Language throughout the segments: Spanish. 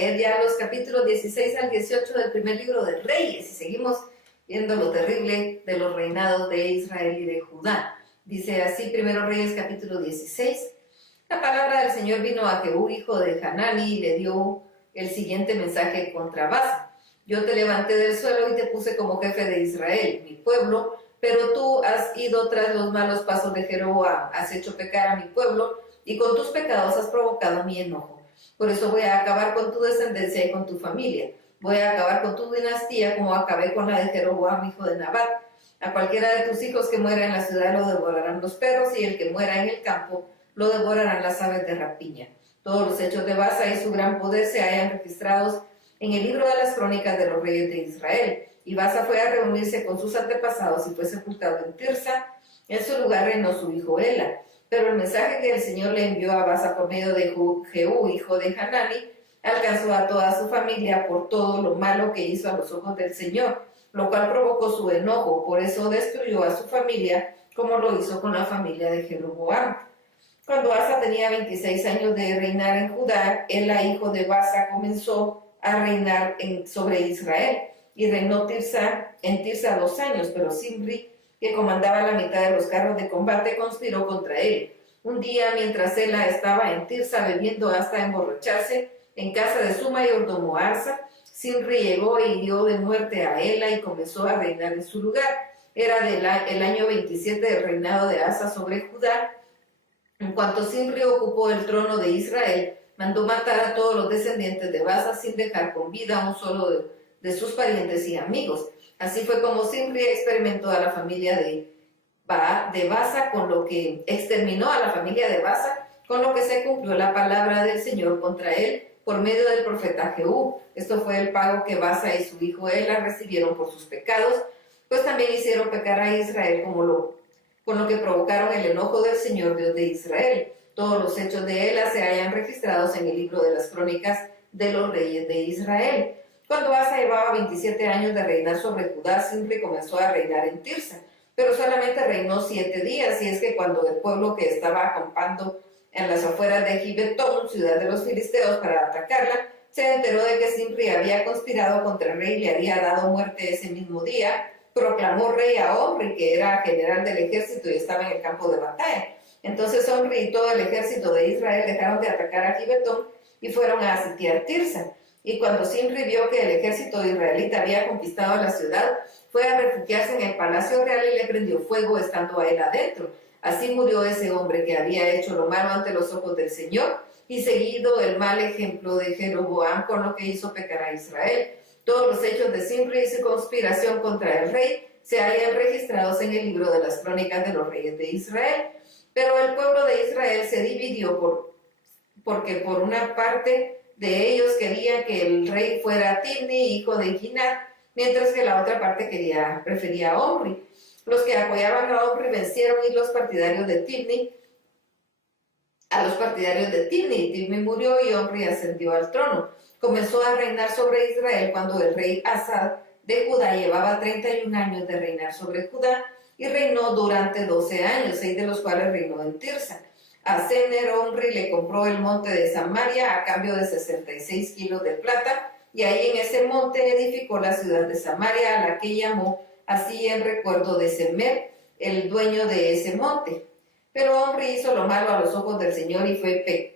leer ya los capítulos 16 al 18 del primer libro de Reyes y seguimos viendo lo terrible de los reinados de Israel y de Judá. Dice así, primero Reyes capítulo 16. La palabra del Señor vino a Jehú, hijo de Hanani, y le dio el siguiente mensaje contra Baasa. Yo te levanté del suelo y te puse como jefe de Israel, mi pueblo, pero tú has ido tras los malos pasos de Jeroboam, has hecho pecar a mi pueblo, y con tus pecados has provocado mi enojo. Por eso voy a acabar con tu descendencia y con tu familia. Voy a acabar con tu dinastía como acabé con la de Jeroboam, hijo de Nabat. A cualquiera de tus hijos que muera en la ciudad lo devorarán los perros, y el que muera en el campo lo devorarán las aves de rapiña. Todos los hechos de Baasa y su gran poder se hallan registrados en el libro de las crónicas de los reyes de Israel. Y Baasa fue a reunirse con sus antepasados y fue sepultado en Tirsa. En su lugar reinó su hijo Ela. Pero el mensaje que el Señor le envió a Baasa por medio de Jehú, hijo de Hanani, alcanzó a toda su familia por todo lo malo que hizo a los ojos del Señor, lo cual provocó su enojo. Por eso destruyó a su familia, como lo hizo con la familia de Jeroboam. Cuando Asa tenía 26 años de reinar en Judá, Ela, hijo de Baasa, comenzó a reinar sobre Israel, y reinó en Tirsa 2 años, pero Zimri, que comandaba la mitad de los carros de combate, conspiró contra él. Un día, mientras Ela estaba en Tirsa bebiendo hasta emborracharse en casa de su mayordomo Asa, Zimri llegó e hirió de muerte a Ela y comenzó a reinar en su lugar. Era el año 27 del reinado de Asa sobre Judá. En cuanto Zimri ocupó el trono de Israel, mandó matar a todos los descendientes de Baasa sin dejar con vida a un solo de sus parientes y amigos. Así fue como Zimri experimentó a la familia de Baasa, con lo que exterminó a la familia de Baasa, con lo que se cumplió la palabra del Señor contra él por medio del profeta Jehú. Esto fue el pago que Baasa y su hijo Ela recibieron por sus pecados, pues también hicieron pecar a Israel con lo que provocaron el enojo del Señor Dios de Israel. Todos los hechos de Ela se hallan registrados en el libro de las crónicas de los reyes de Israel. Cuando Asa llevaba 27 años de reinar sobre Judá, Zimri comenzó a reinar en Tirsa, pero solamente reinó 7 días, y es que cuando el pueblo que estaba acampando en las afueras de Gibetón, ciudad de los filisteos, para atacarla, se enteró de que Zimri había conspirado contra el rey y le había dado muerte ese mismo día, proclamó rey a Omri, que era general del ejército y estaba en el campo de batalla. Entonces Omri y todo el ejército de Israel dejaron de atacar a Gibetón y fueron a sitiar Tirsa. Y cuando Zimri vio que el ejército israelita había conquistado la ciudad, fue a refugiarse en el palacio real y le prendió fuego estando a él adentro. Así murió ese hombre que había hecho lo malo ante los ojos del Señor y seguido el mal ejemplo de Jeroboam, con lo que hizo pecar a Israel. Todos los hechos de Zimri y su conspiración contra el rey se hallan registrados en el libro de las crónicas de los reyes de Israel. Pero el pueblo de Israel se dividió porque por una parte de ellos quería que el rey fuera Tibni, hijo de Ginat, mientras que la otra parte prefería a Omri. Los que apoyaban a Omri vencieron y los partidarios de Tibni Tibni murió y Omri ascendió al trono. Comenzó a reinar sobre Israel cuando el rey Asa de Judá llevaba 31 años de reinar sobre Judá, y reinó durante 12 años, 6 de los cuales reinó en Tirsa. A Sener Omri le compró el monte de Samaria a cambio de 66 kilos de plata, y ahí en ese monte edificó la ciudad de Samaria, a la que llamó así en recuerdo de Semer, el dueño de ese monte. Pero Omri hizo lo malo a los ojos del Señor, y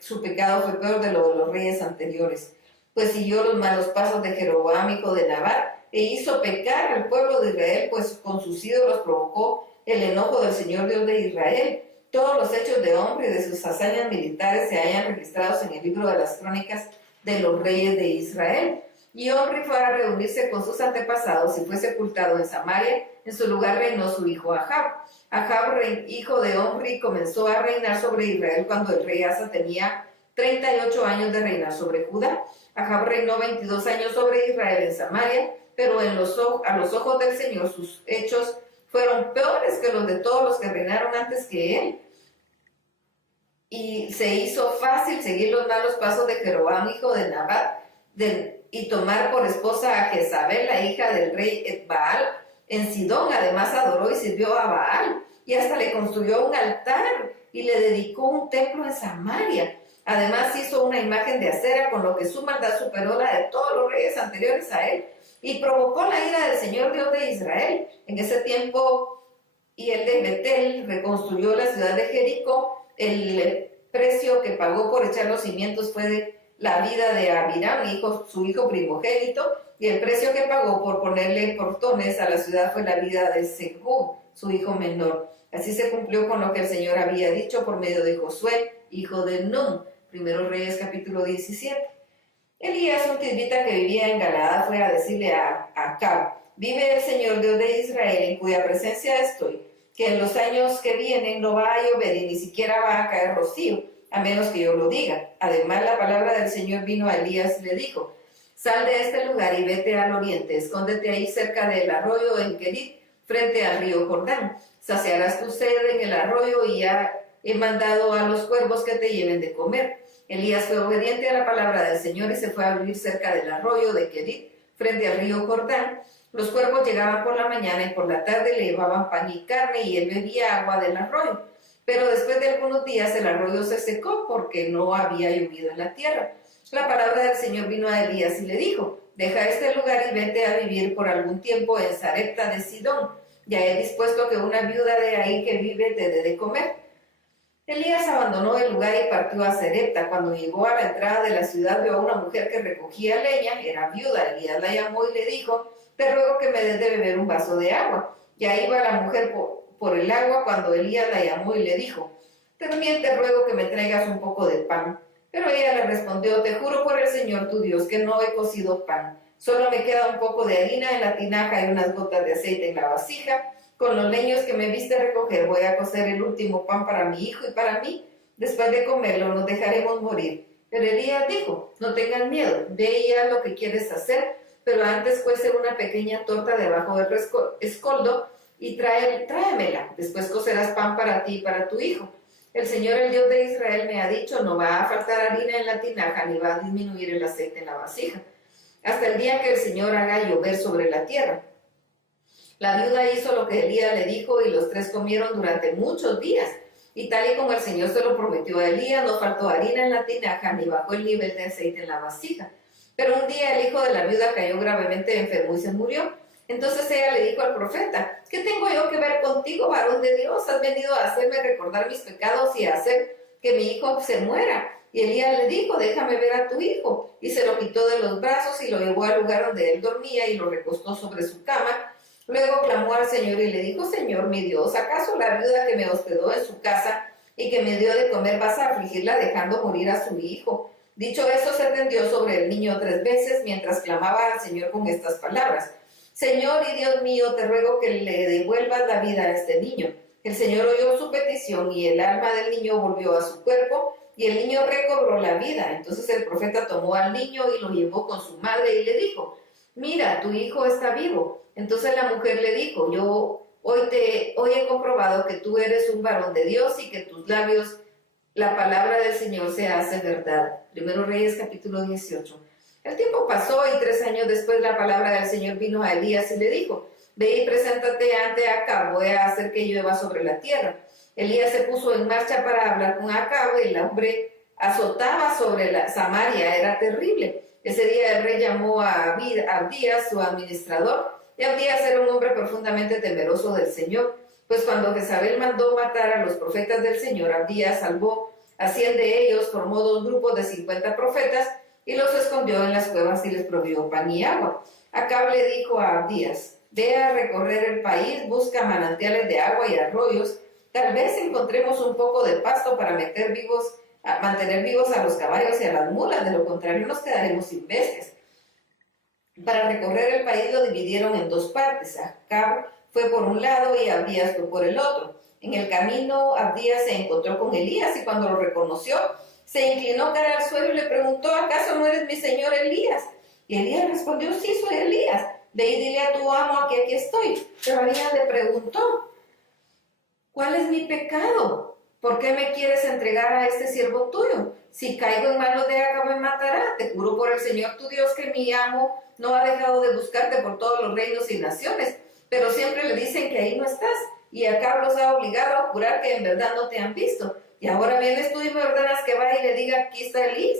su pecado fue peor de lo de los reyes anteriores, pues siguió los malos pasos de Jeroboam, hijo de Nabat, e hizo pecar al pueblo de Israel, pues con sus ídolos provocó el enojo del Señor Dios de Israel. Todos los hechos de Omri y de sus hazañas militares se hallan registrados en el libro de las crónicas de los reyes de Israel. Y Omri fue a reunirse con sus antepasados y fue sepultado en Samaria. En su lugar reinó su hijo Ahab. Ahab, hijo de Omri, comenzó a reinar sobre Israel cuando el rey Asa tenía 38 años de reinar sobre Judá. Ahab reinó 22 años sobre Israel en Samaria, pero a los ojos del Señor sus hechos fueron peores que los de todos los que reinaron antes que él. Y se hizo fácil seguir los malos pasos de Jeroboam, hijo de Nabat, y tomar por esposa a Jezabel, la hija del rey Baal, en Sidón. Además adoró y sirvió a Baal, y hasta le construyó un altar y le dedicó un templo en Samaria. Además hizo una imagen de acera, con lo que su maldad superó la de todos los reyes anteriores a él, y provocó la ira del Señor Dios de Israel. En ese tiempo, y el de Betel reconstruyó la ciudad de Jericó. El precio que pagó por echar los cimientos fue de la vida de Abiram, su hijo primogénito, y el precio que pagó por ponerle portones a la ciudad fue la vida de Segub, su hijo menor. Así se cumplió con lo que el Señor había dicho por medio de Josué, hijo de Nun. Primero Reyes capítulo 17. Elías, un tisbita que vivía en Galaad, fue a decirle a Acab: vive el Señor Dios de Israel, en cuya presencia estoy, que en los años que vienen no va a llover y ni siquiera va a caer rocío, a menos que yo lo diga. Además, la palabra del Señor vino a Elías y le dijo: sal de este lugar y vete al oriente, escóndete ahí cerca del arroyo en Kerit, frente al río Jordán. Saciarás tu sed en el arroyo y ya he mandado a los cuervos que te lleven de comer. Elías fue obediente a la palabra del Señor y se fue a vivir cerca del arroyo de Kerit, frente al río Jordán. Los cuervos llegaban por la mañana y por la tarde le llevaban pan y carne, y él bebía agua del arroyo. Pero después de algunos días el arroyo se secó porque no había llovido en la tierra. La palabra del Señor vino a Elías y le dijo: deja este lugar y vete a vivir por algún tiempo en Sarepta de Sidón. Ya he dispuesto que una viuda de ahí que vive te dé de comer. Elías abandonó el lugar y partió a Sarepta. Cuando llegó a la entrada de la ciudad, vio a una mujer que recogía leña. Era viuda. Elías la llamó y le dijo: te ruego que me des de beber un vaso de agua. Ya iba la mujer por el agua cuando Elías la llamó y le dijo: también te ruego que me traigas un poco de pan. Pero ella le respondió: te juro por el Señor tu Dios que no he cocido pan. Solo me queda un poco de harina en la tinaja y unas gotas de aceite en la vasija. Con los leños que me viste recoger voy a cocer el último pan para mi hijo y para mí. Después de comerlo nos dejaremos morir. Pero Elías dijo: no tengas miedo, ve y haz lo que quieres hacer, pero antes cuece una pequeña torta debajo del escoldo y tráemela. Después cocerás pan para ti y para tu hijo. El Señor, el Dios de Israel, me ha dicho: no va a faltar harina en la tinaja, ni va a disminuir el aceite en la vasija, hasta el día que el Señor haga llover sobre la tierra. La viuda hizo lo que Elías le dijo, y los tres comieron durante muchos días. Y tal y como el Señor se lo prometió a Elías, no faltó harina en la tinaja, ni bajó el nivel de aceite en la vasija. Pero un día el hijo de la viuda cayó gravemente enfermo y se murió. Entonces ella le dijo al profeta: ¿qué tengo yo que ver contigo, varón de Dios? Has venido a hacerme recordar mis pecados y a hacer que mi hijo se muera. Y Elías le dijo: déjame ver a tu hijo. Y se lo quitó de los brazos y lo llevó al lugar donde él dormía y lo recostó sobre su cama. Luego clamó al Señor y le dijo: Señor mi Dios, ¿acaso la viuda que me hospedó en su casa y que me dio de comer vas a afligirla dejando morir a su hijo? Dicho eso, se tendió sobre el niño 3 veces mientras clamaba al Señor con estas palabras: Señor y Dios mío, te ruego que le devuelvas la vida a este niño. El Señor oyó su petición y el alma del niño volvió a su cuerpo y el niño recobró la vida. Entonces el profeta tomó al niño y lo llevó con su madre y le dijo: mira, tu hijo está vivo. Entonces la mujer le dijo: yo hoy he comprobado que tú eres un varón de Dios y que tus labios, la palabra del Señor se hace verdad. Primero Reyes capítulo 18. El tiempo pasó y 3 años después la palabra del Señor vino a Elías y le dijo: ve y preséntate ante Acab, voy a hacer que llueva sobre la tierra. Elías se puso en marcha para hablar con Acab. El hombre azotaba sobre la Samaria, era terrible. Ese día el rey llamó a Abdías, su administrador, y Abdías era un hombre profundamente temeroso del Señor, pues cuando Jezabel mandó matar a los profetas del Señor, Abdías salvó a 100 de ellos, formó 2 grupos de 50 profetas y los escondió en las cuevas y les proveyó pan y agua. Acab le dijo a Abdías: ve a recorrer el país, busca manantiales de agua y arroyos, tal vez encontremos un poco de pasto para mantener vivos a los caballos y a las mulas, de lo contrario nos quedaremos sin bestias. Para recorrer el país lo dividieron en 2 partes. Acab fue por un lado y Abdías fue por el otro. En el camino Abdías se encontró con Elías y cuando lo reconoció se inclinó cara al suelo y le preguntó: ¿acaso no eres mi señor Elías? Y Elías respondió: sí, soy Elías. Ve y dile a tu amo que aquí estoy. Pero Elías le preguntó: ¿cuál es mi pecado? ¿Por qué me quieres entregar a este siervo tuyo? Si caigo en manos de Acab me matará. Te juro por el Señor tu Dios que mi amo no ha dejado de buscarte por todos los reinos y naciones, pero siempre le dicen que ahí no estás, y Acab los ha obligado a jurar que en verdad no te han visto. Y ahora vienes tú y me ordenas que vaya y le diga, aquí está Elías.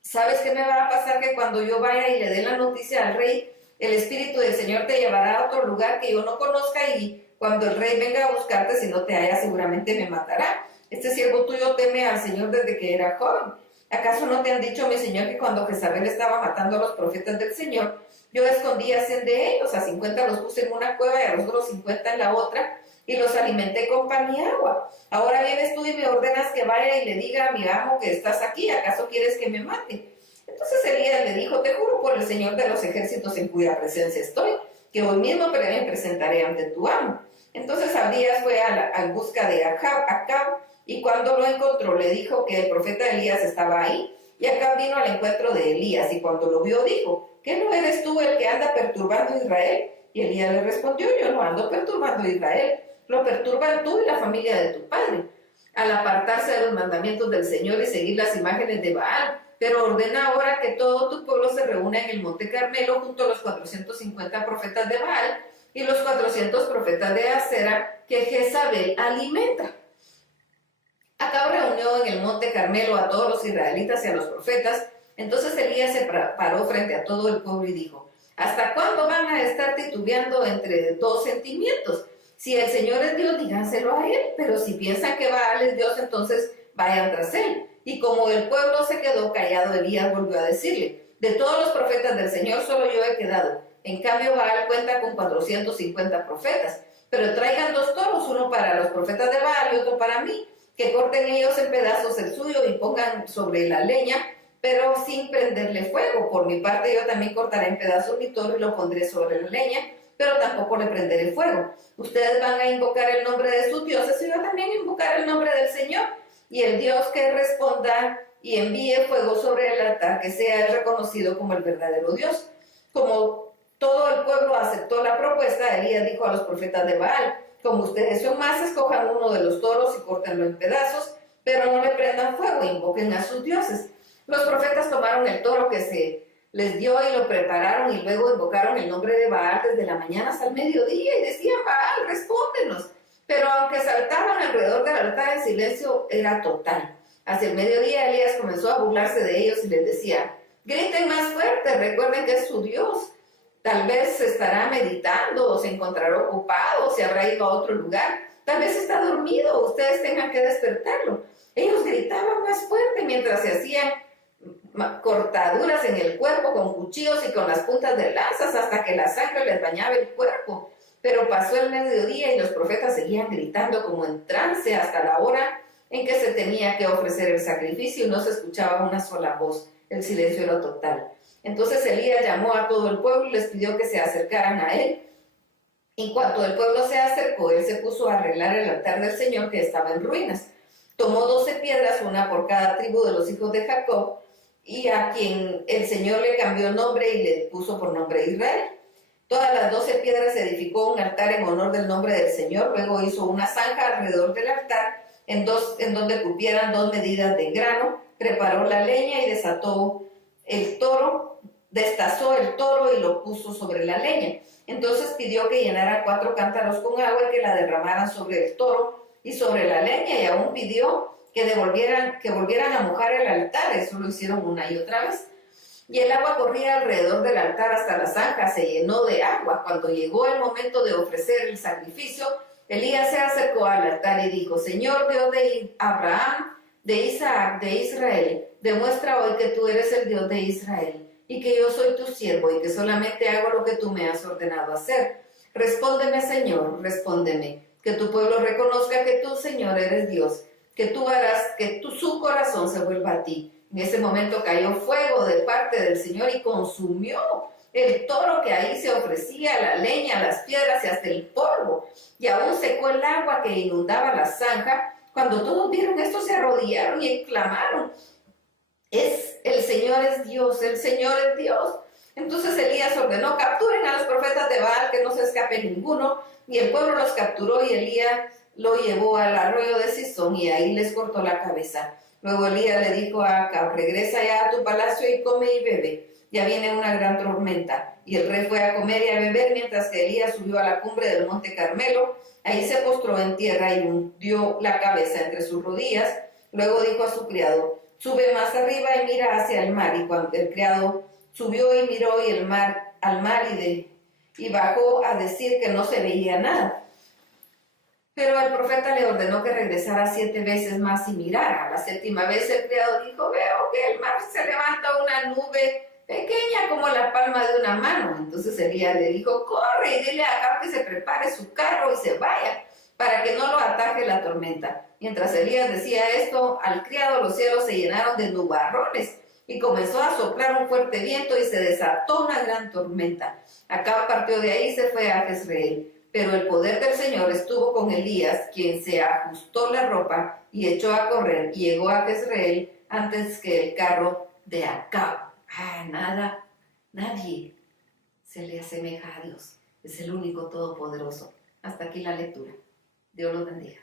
¿Sabes qué me va a pasar? Que cuando yo vaya y le dé la noticia al rey, el Espíritu del Señor te llevará a otro lugar que yo no conozca, y cuando el rey venga a buscarte, si no te halla, seguramente me matará. Este siervo tuyo teme al Señor desde que era joven. ¿Acaso no te han dicho, mi Señor, que cuando Jezabel estaba matando a los profetas del Señor, yo escondí a 100 de ellos, a 50 los puse en una cueva y a los otros 50 en la otra, y los alimenté con pan y agua? Ahora vienes tú y me ordenas que vaya y le diga a mi amo que estás aquí, ¿acaso quieres que me mate? Entonces Elías le dijo, te juro por el Señor de los ejércitos en cuya presencia estoy, que hoy mismo me presentaré ante tu amo. Entonces Abdías fue a busca de Acab, y cuando lo encontró le dijo que el profeta Elías estaba ahí, y Acab vino al encuentro de Elías, y cuando lo vio dijo, ¿qué no eres tú el que anda perturbando a Israel? Y Elías le respondió, yo no ando perturbando a Israel, lo perturban tú y la familia de tu padre, al apartarse de los mandamientos del Señor y seguir las imágenes de Baal. Pero ordena ahora que todo tu pueblo se reúna en el monte Carmelo junto a los 450 profetas de Baal y los 400 profetas de Acera que Jezabel alimenta. Acab reunió en el monte Carmelo a todos los israelitas y a los profetas. Entonces Elías se paró frente a todo el pueblo y dijo, ¿hasta cuándo van a estar titubeando entre dos sentimientos? Si el Señor es Dios, díganselo a él, pero si piensan que Baal es Dios, entonces vayan tras él. Y como el pueblo se quedó callado, Elías volvió a decirle, de todos los profetas del Señor solo yo he quedado. En cambio, Baal cuenta con 450 profetas. Pero traigan 2 toros, uno para los profetas de Baal y otro para mí, que corten ellos en pedazos el suyo y pongan sobre la leña, pero sin prenderle fuego. Por mi parte, yo también cortaré en pedazos mi toro y lo pondré sobre la leña, pero tampoco le prenderé fuego. Ustedes van a invocar el nombre de sus dioses y yo también invocar el nombre del Señor. Y el Dios que responda y envíe fuego sobre el altar, que sea reconocido como el verdadero Dios. Como todo el pueblo aceptó la propuesta, Elías dijo a los profetas de Baal, como ustedes son más, escojan uno de los toros y córtenlo en pedazos, pero no le prendan fuego, invoquen a sus dioses. Los profetas tomaron el toro que se les dio y lo prepararon, y luego invocaron el nombre de Baal desde la mañana hasta el mediodía y decían, Baal, respóndenos. Pero aunque saltaban alrededor del altar, el silencio era total. Hacia el mediodía Elías comenzó a burlarse de ellos y les decía, griten más fuerte, recuerden que es su Dios. Tal vez se estará meditando o se encontrará ocupado o se habrá ido a otro lugar. Tal vez está dormido, ustedes tengan que despertarlo. Ellos gritaban más fuerte mientras se hacían cortaduras en el cuerpo con cuchillos y con las puntas de lanzas hasta que la sangre les bañaba el cuerpo. Pero pasó el mediodía y los profetas seguían gritando como en trance hasta la hora en que se tenía que ofrecer el sacrificio y no se escuchaba una sola voz. El silencio era total. Entonces Elías llamó a todo el pueblo y les pidió que se acercaran a él. En cuanto el pueblo se acercó, él se puso a arreglar el altar del Señor que estaba en ruinas. Tomó 12 piedras, una por cada tribu de los hijos de Jacob, y a quien el Señor le cambió nombre y le puso por nombre Israel. Todas las 12 piedras edificó un altar en honor del nombre del Señor. Luego hizo una zanja alrededor del altar en donde cupieran 2 medidas de grano. Preparó la leña y destazó el toro y lo puso sobre la leña. Entonces pidió que llenaran 4 cántaros con agua y que la derramaran sobre el toro y sobre la leña, y aún pidió que volvieran a mojar el altar. Eso lo hicieron una y otra vez. Y el agua corría alrededor del altar hasta la zanja, se llenó de agua. Cuando llegó el momento de ofrecer el sacrificio, Elías se acercó al altar y dijo, Señor Dios de Abraham, de Isaac, de Israel, demuestra hoy que tú eres el Dios de Israel y que yo soy tu siervo y que solamente hago lo que tú me has ordenado hacer. Respóndeme, Señor, respóndeme, que tu pueblo reconozca que tú, Señor, eres Dios, que tú harás que su corazón se vuelva a ti. En ese momento cayó fuego de parte del Señor y consumió el toro que ahí se ofrecía, la leña, las piedras y hasta el polvo. Y aún secó el agua que inundaba la zanja. Cuando todos vieron esto, se arrodillaron y clamaron, el Señor es Dios, el Señor es Dios. Entonces Elías ordenó, capturen a los profetas de Baal, que no se escape ninguno. Y el pueblo los capturó y Elías lo llevó al arroyo de Sison y ahí les cortó la cabeza. Luego Elías le dijo a Acab, regresa ya a tu palacio y come y bebe. ya viene una gran tormenta. Y el rey fue a comer y a beber, mientras que Elías subió a la cumbre del monte Carmelo. Ahí se postró en tierra y hundió la cabeza entre sus rodillas. Luego dijo a su criado: sube más arriba y mira hacia el mar. Y cuando el criado subió y miró al mar y bajó a decir que no se veía nada. Pero el profeta le ordenó que regresara 7 veces más y mirara. A la 7ª vez el criado dijo: veo que el mar se levanta una nube pequeña como la palma de una mano. Entonces Elías le dijo: corre y dile a Acab que se prepare su carro y se vaya, para que no lo ataje la tormenta. Mientras Elías decía esto al criado, los cielos se llenaron de nubarrones y comenzó a soplar un fuerte viento y se desató una gran tormenta. Acab partió de ahí y se fue a Jezreel. Pero el poder del Señor estuvo con Elías, quien se ajustó la ropa y echó a correr y llegó a Jezreel antes que el carro de Acab. Nadie se le asemeja a Dios. Es el único todopoderoso. Hasta aquí la lectura. Dios los bendiga.